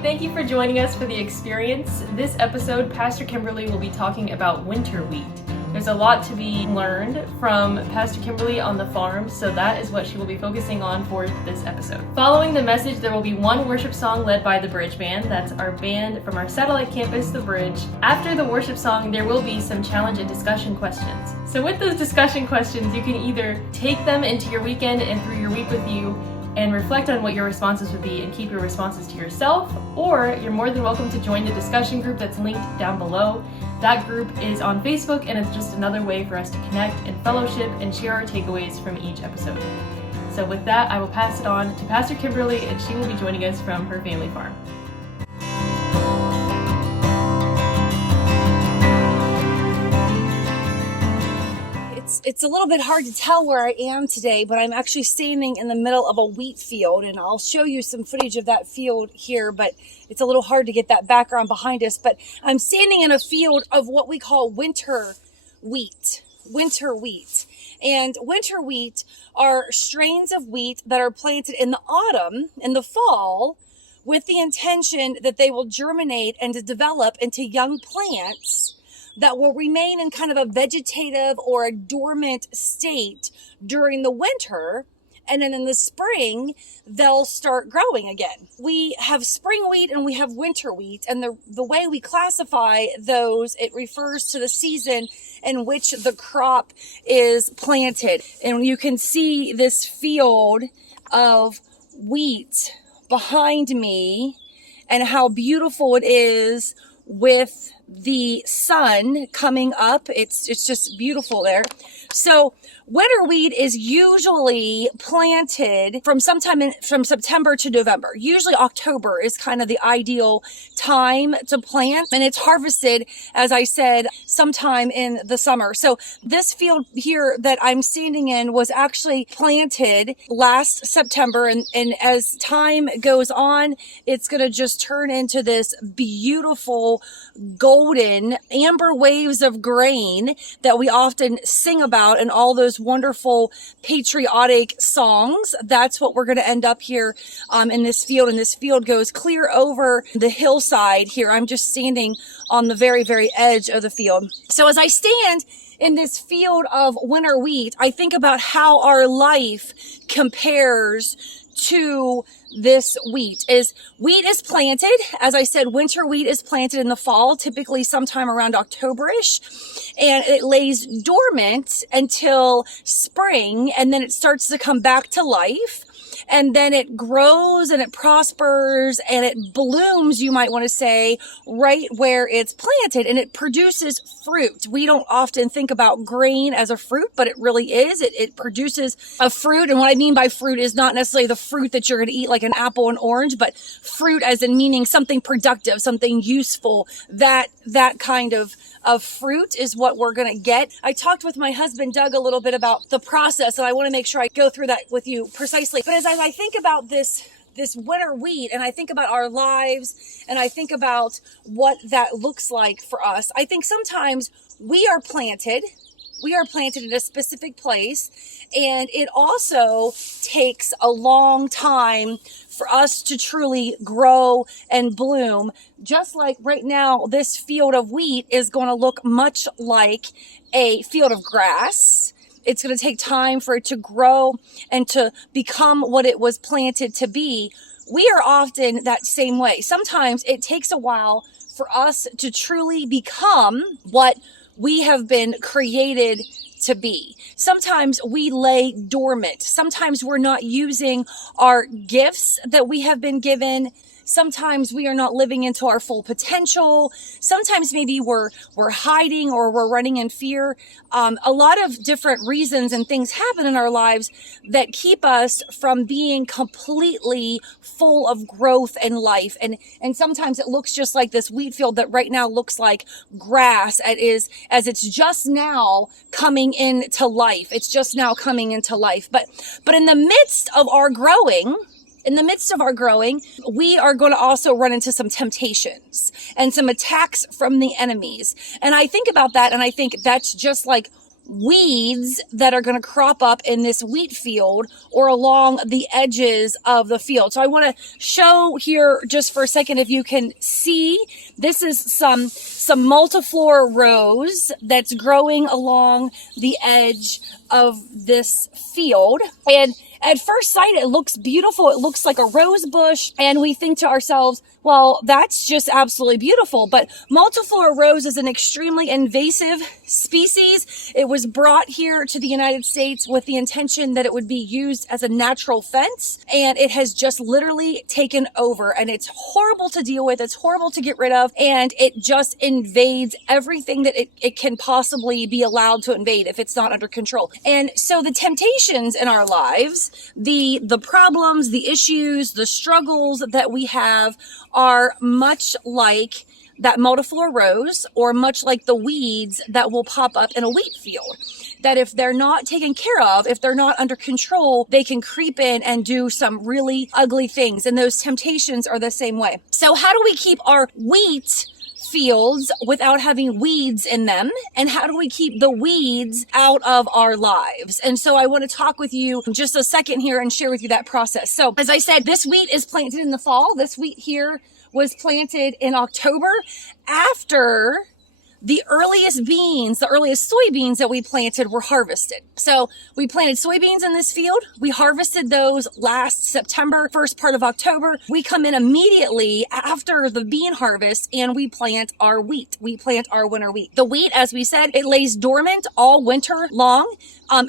Hi, thank you for joining us for the experience. This episode, Pastor Kimberly will be talking about winter wheat. There's a lot to be learned from Pastor Kimberly on the farm, so that is what she will be focusing on for this episode. Following the message, there will be one worship song led by the Bridge Band. That's our band from our satellite campus, The Bridge. After the worship song, there will be some challenge and discussion questions. So with those discussion questions, you can either take them into your weekend and through your week with you and reflect on what your responses would be and keep your responses to yourself, or you're more than welcome to join the discussion group that's linked down below. That group is on Facebook, and it's just another way for us to connect and fellowship and share our takeaways from each episode. So with that, I will pass it on to Pastor Kimberly, and she will be joining us from her family farm. It's a little bit hard to tell where I am today, but I'm actually standing in the middle of a wheat field, and I'll show you some footage of that field here, but it's a little hard to get that background behind us. But I'm standing in a field of what we call winter wheat. And winter wheat are strains of wheat that are planted in the autumn, in the fall, with the intention that they will germinate and to develop into young plants that will remain in kind of a vegetative or a dormant state during the winter. And then in the spring, they'll start growing again. We have spring wheat and we have winter wheat. And the way we classify those, it refers to the season in which the crop is planted. And you can see this field of wheat behind me and how beautiful it is with the sun coming up. It's just beautiful there. So winter wheat is usually planted from September to November. Usually October is kind of the ideal time to plant, and it's harvested, as I said, sometime in the summer. So this field here that I'm standing in was actually planted last September, and as time goes on, it's going to just turn into this beautiful golden amber waves of grain that we often sing about in all those wonderful patriotic songs. That's what we're going to end up here in this field. And this field goes clear over the hillside here. I'm just standing on the very, very edge of the field. So as I stand in this field of winter wheat, I think about how our life compares to this wheat is planted. As I said, winter wheat is planted in the fall, typically sometime around October-ish, and it lays dormant until spring, and then it starts to come back to life. And then it grows and it prospers and it blooms, you might want to say, right where it's planted, and it produces fruit. We don't often think about grain as a fruit, but it really is. It produces a fruit. And what I mean by fruit is not necessarily the fruit that you're going to eat like an apple and orange, but fruit as in meaning something productive, something useful. That kind of fruit is what we're going to get. I talked with my husband, Doug, a little bit about the process, and I want to make sure I go through that with you precisely. But as I think about this winter wheat, and I think about our lives, and I think about what that looks like for us, I think sometimes we are planted in a specific place, and it also takes a long time for us to truly grow and bloom. Just like right now, this field of wheat is going to look much like a field of grass. It's going to take time for it to grow and to become what it was planted to be. We are often that same way. Sometimes it takes a while for us to truly become what we have been created to be. Sometimes we lay dormant. Sometimes we're not using our gifts that we have been given. Sometimes we are not living into our full potential. Sometimes maybe we're hiding or we're running in fear. A lot of different reasons and things happen in our lives that keep us from being completely full of growth and life. And sometimes it looks just like this wheat field that right now looks like grass as it's just now coming into life. It's just now coming into life. But in the midst of our growing, we are going to also run into some temptations and some attacks from the enemies. And I think about that, and I think that's just like weeds that are going to crop up in this wheat field or along the edges of the field. So I want to show here just for a second, if you can see, this is some multiflora rose that's growing along the edge of this field. And at first sight, it looks beautiful. It looks like a rose bush. And we think to ourselves, well, that's just absolutely beautiful. But multiflora rose is an extremely invasive species. It was brought here to the United States with the intention that it would be used as a natural fence. And it has just literally taken over. And it's horrible to deal with. It's horrible to get rid of. And it just invades everything that it can possibly be allowed to invade if it's not under control. And so the temptations in our lives, the problems, the issues, the struggles that we have are much like that multiflora rose, or much like the weeds that will pop up in a wheat field. That if they're not taken care of, if they're not under control, they can creep in and do some really ugly things. And those temptations are the same way. So how do we keep our wheat fields without having weeds in them? And how do we keep the weeds out of our lives? And so I want to talk with you just a second here and share with you that process. So as I said, this wheat is planted in the fall. This wheat here was planted in October after the earliest beans, the earliest soybeans that we planted were harvested. So we planted soybeans in this field. We harvested those last September, first part of October. We come in immediately after the bean harvest and we plant our wheat. We plant our winter wheat. The wheat, as we said, it lays dormant all winter long.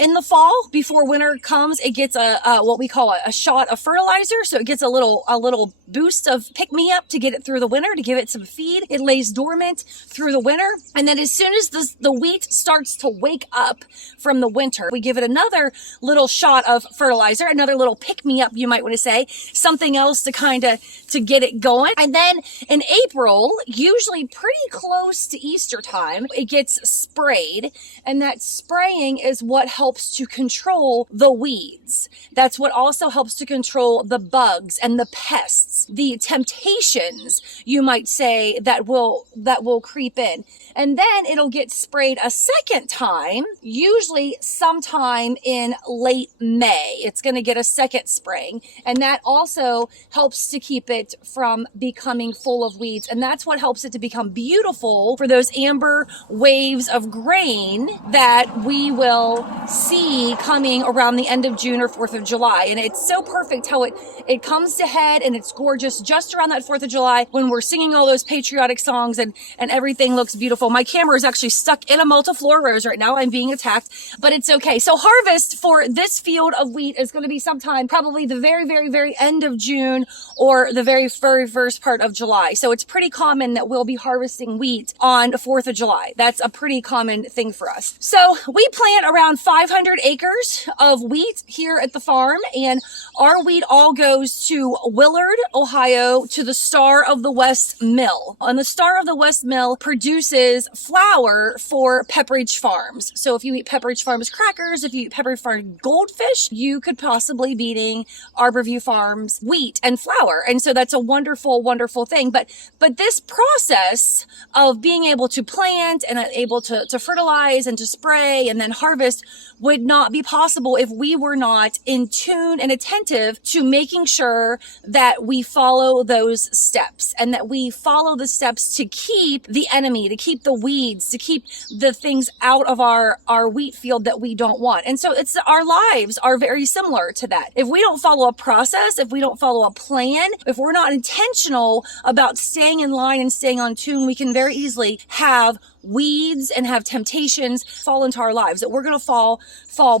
In the fall, before winter comes, it gets what we call a shot of fertilizer. So it gets a little boost of pick me up to get it through the winter, to give it some feed. It lays dormant through the winter. And then as soon as the wheat starts to wake up from the winter, we give it another little shot of fertilizer, another little pick me up, you might want to say, something else to get it going. And then in April, usually pretty close to Easter time, it gets sprayed. And that spraying is what helps to control the weeds. That's what also helps to control the bugs and the pests, the temptations, you might say, that will creep in. And then it'll get sprayed a second time, usually sometime in late May. It's going to get a second spraying. And that also helps to keep it from becoming full of weeds. And that's what helps it to become beautiful for those amber waves of grain that we will see coming around the end of June or 4th of July. And it's so perfect how it comes to head, and it's gorgeous just around that 4th of July when we're singing all those patriotic songs and everything looks beautiful. My camera is actually stuck in a multiflora rose right now. I'm being attacked, but it's okay. So harvest for this field of wheat is going to be sometime probably the very, very, very end of June or the very, very first part of July. So it's pretty common that we'll be harvesting wheat on the 4th of July. That's a pretty common thing for us. So we plant around 500 acres of wheat here at the farm, and our wheat all goes to Willard, Ohio, to the Star of the West Mill. And the Star of the West Mill produces flour for Pepperidge Farms. So if you eat Pepperidge Farms crackers, if you eat Pepperidge Farms goldfish, you could possibly be eating Arborview Farms wheat and flour. And so that's a wonderful, wonderful thing. But this process of being able to plant and able to fertilize and to spray and then harvest would not be possible if we were not in tune and attentive to making sure that we follow those steps, and that we follow the steps to keep the enemy, to keep the weeds, to keep the things out of our wheat field that we don't want. And so our lives are very similar to that. If we don't follow a process, if we don't follow a plan, if we're not intentional about staying in line and staying on tune, we can very easily have weeds and have temptations fall into our lives that we're going to fall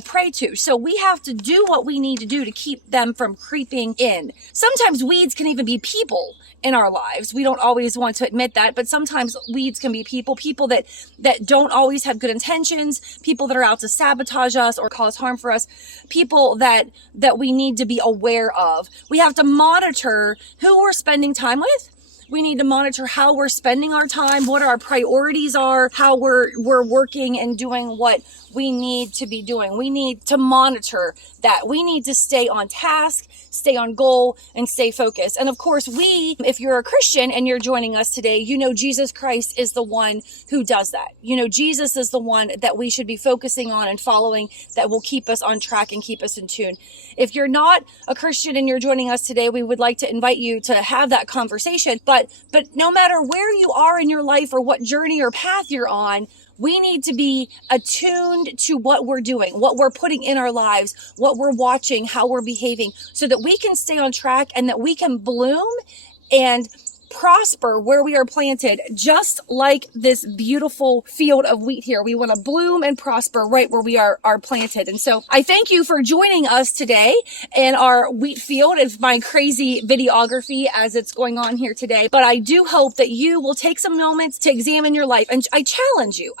prey to. So we have to do what we need to do to keep them from creeping in. Sometimes weeds can even be people in our lives. We don't always want to admit that, but sometimes weeds can be people that don't always have good intentions, people that are out to sabotage us or cause harm for us, people that we need to be aware of. We have to monitor who we're spending time with. We need to monitor how we're spending our time, what our priorities are, how we're working and doing what we need to be doing. We need to monitor that. We need to stay on task, stay on goal, and stay focused. And of course, if you're a Christian and you're joining us today, you know Jesus Christ is the one who does that. You know, Jesus is the one that we should be focusing on and following, that will keep us on track and keep us in tune. If you're not a Christian and you're joining us today, we would like to invite you to have that conversation. But no matter where you are in your life or what journey or path you're on, we need to be attuned to what we're doing, what we're putting in our lives, what we're watching, how we're behaving, so that we can stay on track and that we can bloom and prosper where we are planted, just like this beautiful field of wheat here. We want to bloom and prosper right where we are planted. And so I thank you for joining us today in our wheat field. It's my crazy videography as it's going on here today. But I do hope that you will take some moments to examine your life. And I challenge you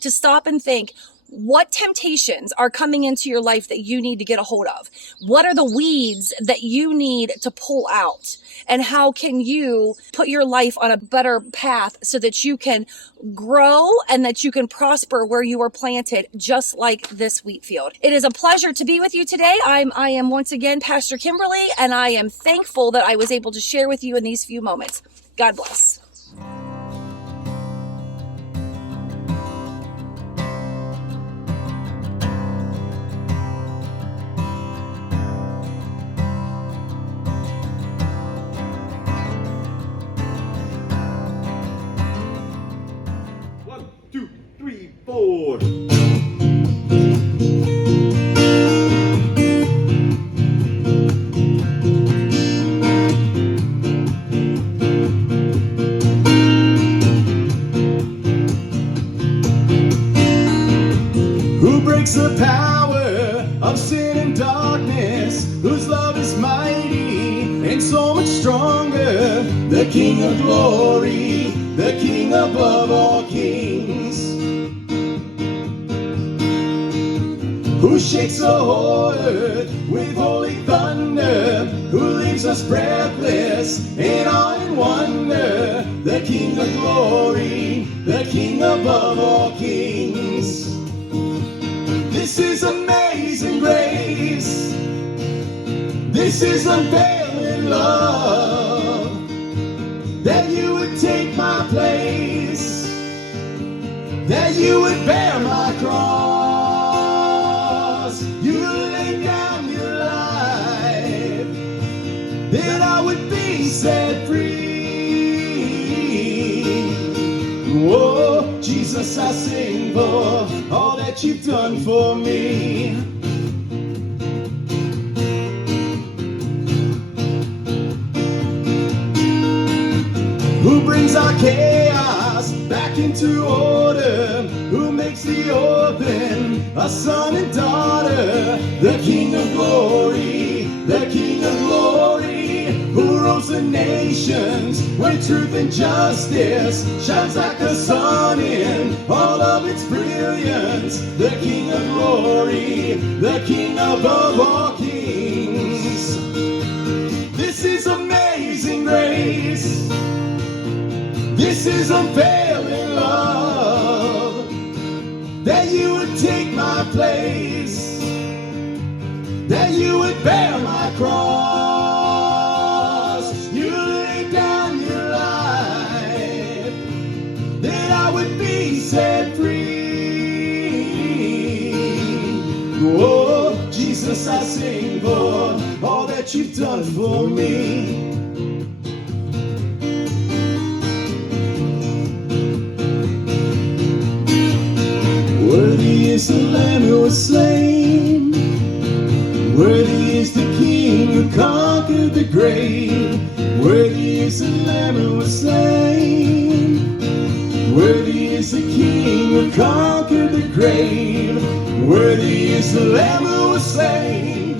to stop and think, what temptations are coming into your life that you need to get a hold of? What are the weeds that you need to pull out? And how can you put your life on a better path so that you can grow and that you can prosper where you are planted, just like this wheat field? It is a pleasure to be with you today. I am once again Pastor Kimberly, and I am thankful that I was able to share with you in these few moments. God bless. Forward. Who breaks the power of sin and darkness, whose love is mighty and so much stronger, the King of glory, the King above all kings. Who shakes the whole earth with holy thunder, who leaves us breathless in awe and wonder, the King of glory, the King above all kings. This is amazing grace, this is unfailing love, that you would take my place, that you would bear my cross. That I would be set free. Oh, Jesus, I sing for all that you've done for me. Who brings our chaos back into order, who makes the orphan a son and daughter, the King of glory, the King of glory, who rules the nations where truth and justice shines like the sun in all of its brilliance, the King of glory, the King above all kings. This is amazing grace, this is unfailing love, that you would take my place, that you would bear my cross, you lay down your life, that I would be set free. Oh, Jesus, I sing for all that you've done for me. Worthy is the Lamb who was slain, worthy is the King who conquered the grave, worthy is the Lamb who was slain, worthy is the King who conquered the grave, worthy is the Lamb who was slain,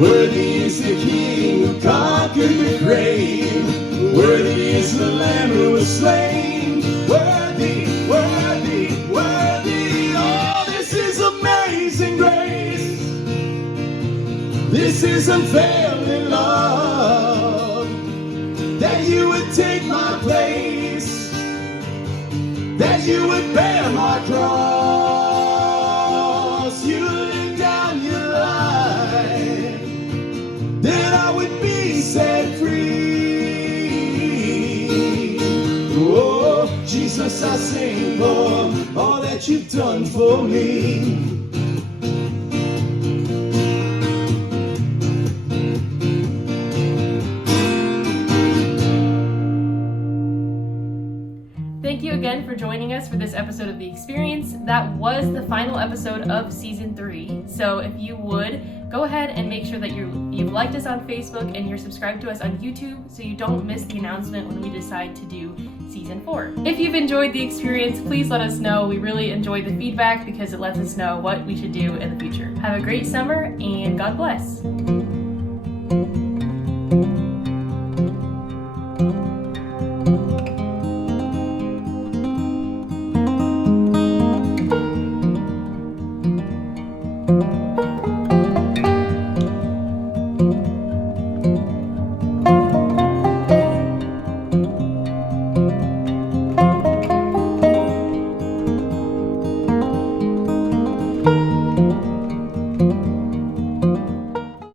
worthy is the King who conquered the grave, worthy is the Lamb who was slain, worthy, worthy, worthy. Oh, this is amazing grace, this is unfailing love, that you would take my place, that you would bear my cross. You laid down your life, that I would be set free. Oh, Jesus, I sing for all that you've done for me. Thank you again for joining us for this episode of The Experience. That was the final episode of Season 3. So if you would, go ahead and make sure that you've liked us on Facebook and you're subscribed to us on YouTube so you don't miss the announcement when we decide to do Season 4. If you've enjoyed The Experience, please let us know. We really enjoy the feedback because it lets us know what we should do in the future. Have a great summer and God bless.